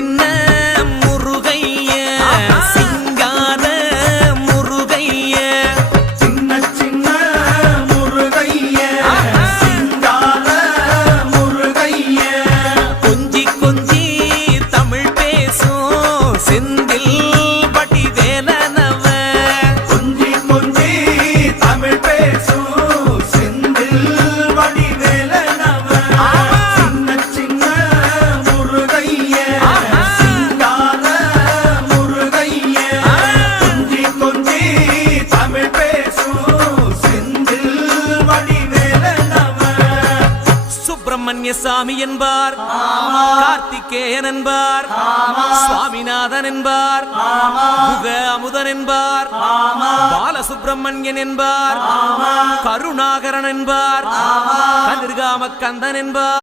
சின்ன முருகைய சிங்கார முருகைய சின்ன சின்ன முருகைய சிங்கார முருகைய கொஞ்சி கொஞ்சி தமிழ் பேசும் செந்தில் பட்டி வேலனவ கொஞ்சி கொஞ்சி தமிழ் பேசும் செந்தில் பட்டி வேலனவ சின்ன சின்ன முருகைய சிங்கார முருகைய கொஞ்சி கொஞ்சி தமிழ் பேசும் செந்தில் பட்டி வேலனவ சுப்பிரமணிய சாமி என்பார் கார்த்திகேயன் என்பார் சுவாமிநாதன் என்பார் முக அமுதன் என்பார் பாலசுப்பிரமணியன் என்பார் கருணாகரன் என்பார் கதிர்காம கந்தன் என்பார்